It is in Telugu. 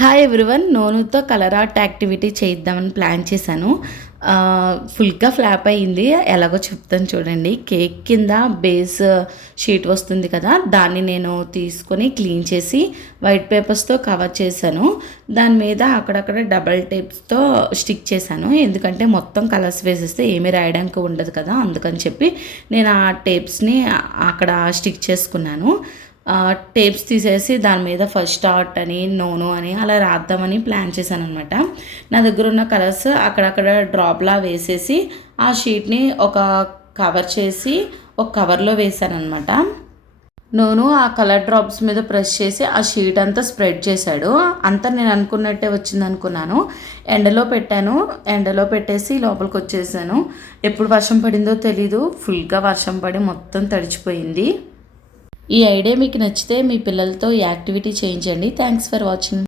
హాయ్ ఎవ్రీవన్, నోనుతో కలర్ ఆర్ట్ యాక్టివిటీ చేద్దామని ప్లాన్ చేశాను. ఫుల్గా ఫ్లాప్ అయ్యింది. ఎలాగో చెప్తాను చూడండి. కేక్ కింద బేస్ షీట్ వస్తుంది కదా, దాన్ని నేను తీసుకొని క్లీన్ చేసి వైట్ పేపర్స్తో కవర్ చేశాను. దాని మీద అక్కడక్కడ డబల్ టేప్స్తో స్టిక్ చేశాను. ఎందుకంటే మొత్తం కలర్స్ వేసేస్తే ఏమీ రాయడానికి ఉండదు కదా, అందుకని చెప్పి నేను ఆ టేప్స్ని అక్కడ స్టిక్ చేసుకున్నాను. టేప్స్ తీసేసి దాని మీద ఫస్ట్ ఆర్ట్ అని నోను అని అలా రాద్దామని ప్లాన్ చేశాను అనమాట. నా దగ్గర ఉన్న కలర్స్ అక్కడక్కడ డ్రాప్లా వేసేసి ఆ షీట్ని ఒక కవర్ చేసి ఒక కవర్లో వేసాను అనమాట. నోను ఆ కలర్ డ్రాప్స్ మీద ప్రెస్ చేసి ఆ షీట్ అంతా స్ప్రెడ్ చేశాడు. అంతా నేను అనుకున్నట్టే వచ్చింది అనుకున్నాను. ఎండలో పెట్టాను. ఎండలో పెట్టేసి లోపలికి వచ్చేసాను. ఎప్పుడు వర్షం పడిందో తెలీదు, ఫుల్గా వర్షం పడి మొత్తం తడిచిపోయింది. ఈ ఐడియా మీకు నచ్చితే మీ పిల్లలతో ఈ యాక్టివిటీ చేయించండి. Thanks for watching.